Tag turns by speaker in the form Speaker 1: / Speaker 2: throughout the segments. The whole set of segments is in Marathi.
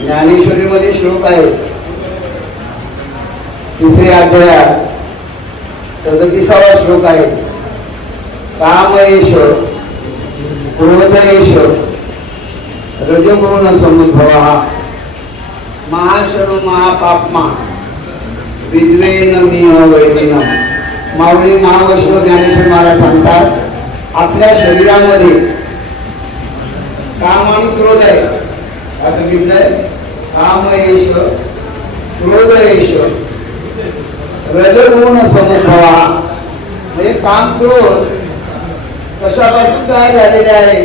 Speaker 1: ज्ञानेश्वरीमध्ये श्लोक आहे. तिसऱ्या अध्यायात सदतीसावा श्लोक आहे. कामयेश क्रोधयेश रजगुण समुद्भव। महाशनु महापापमा। विद्वेन वैदिन माऊली महावैष्णव ज्ञानेश्वर महाराज सांगतात आपल्या शरीरामध्ये काम आणि क्रोध आहे. असं सांगितलंय काम क्रोधयेश क्रोध रजगुण समुद्भवा म्हणजे काम क्रोध कशापासून काय झालेले आहे?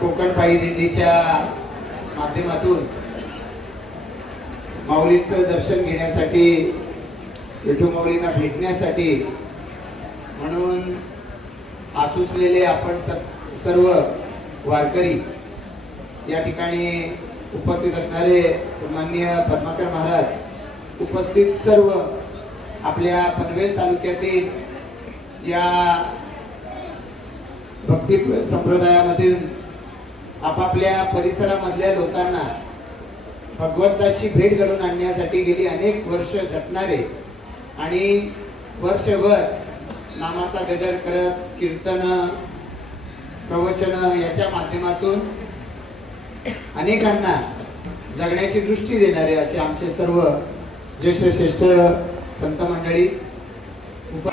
Speaker 1: कोकण पायी दिंडीच्या माध्यमातून माऊलीचं दर्शन घेण्यासाठी विठू माऊलींना भेटण्यासाठी म्हणून आसुसलेले आपण सर्व वारकरी या ठिकाणी उपस्थित असणारे सन्माननीय पद्माकर महाराज उपस्थित सर्व आपल्या पनवेल तालुक्यातील या भक्ती संप्रदायामधील आपापल्या परिसरामधल्या लोकांना भगवंताची भेट घडून आणण्यासाठी गेली अनेक वर्ष झटणारे आणि वर्षभर नामाचा गजर करत कीर्तन प्रवचन याच्या माध्यमातून अनेकांना जगण्याची दृष्टी देणारे असे आमचे सर्व ज्येष्ठ श्रेष्ठ संत मंडळी उप-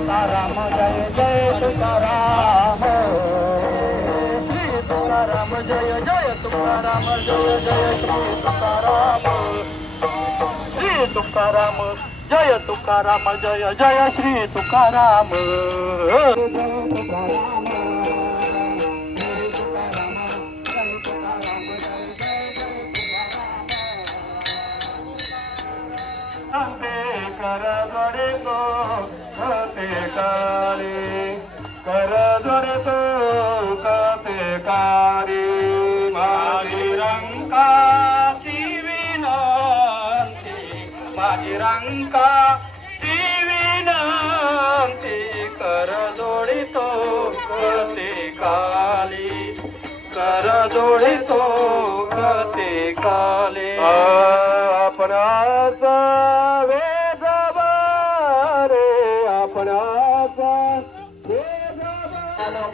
Speaker 2: तुकाराम जय जय श्री तुकाराम जय जय तुकाराम जय जय श्री तुकाराम श्री तुकाराम जय तुकाराम जय जय श्री तुकाराम. कर जोडे तो कते कारे कर जोडे तो कते कारे। माझी रंका ती विनंती माझी रंका विनंती कर जोडी तो कते काली कर जोडी तो कते काले। अपरा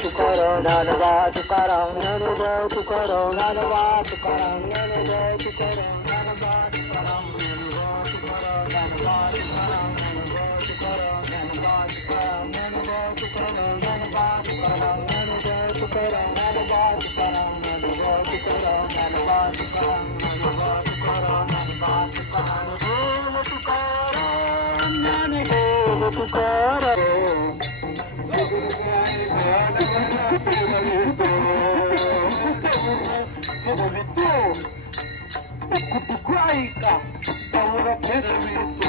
Speaker 2: తుకారో నానవా తుకారో నానవా తుకారో నానవా తుకారో నానవా తుకారో నానవా తుకారో తుకారో Ukraika, Taura Pervito.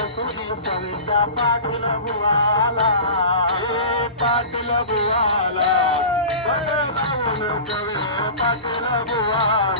Speaker 2: तुझी सविता पाटील बुवाला. हे पाटील बुवाला. पाटील बुवाला.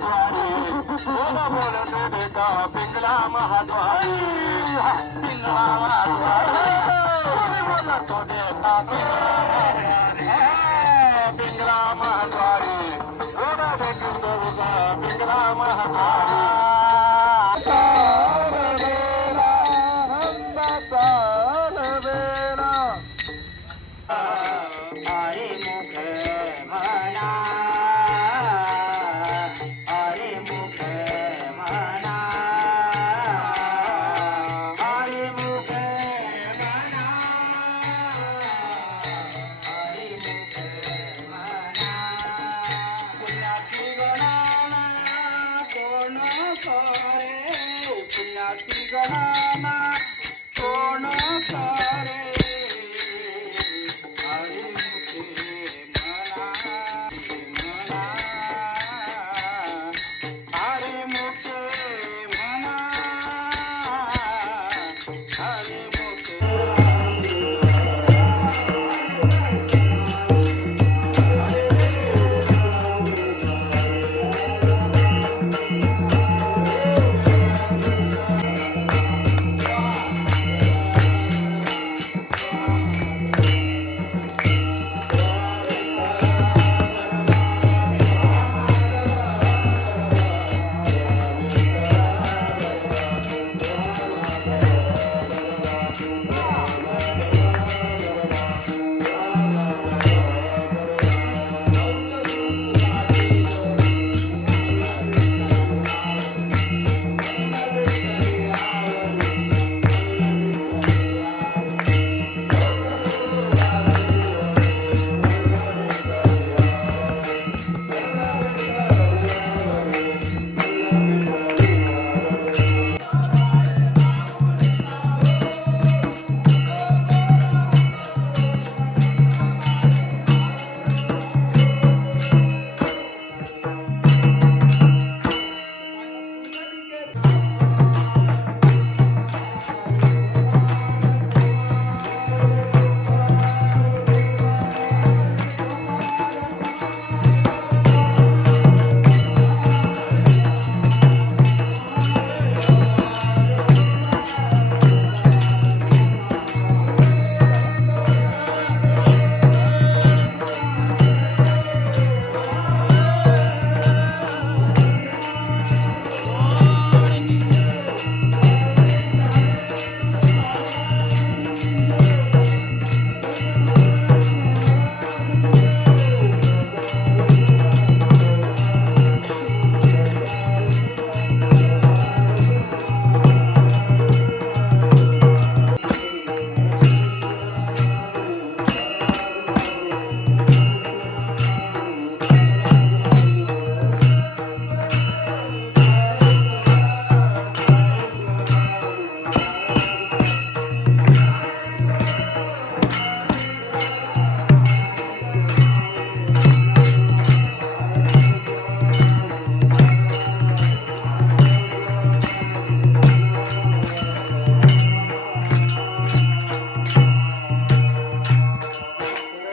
Speaker 2: महत्वारी बोल बोल तू का पिंगला महत्वारी पिंगला महत्वारी बोल तो देता पिंगला महत्वारी बोल भेटू तो का पिंगला महत्वारी आई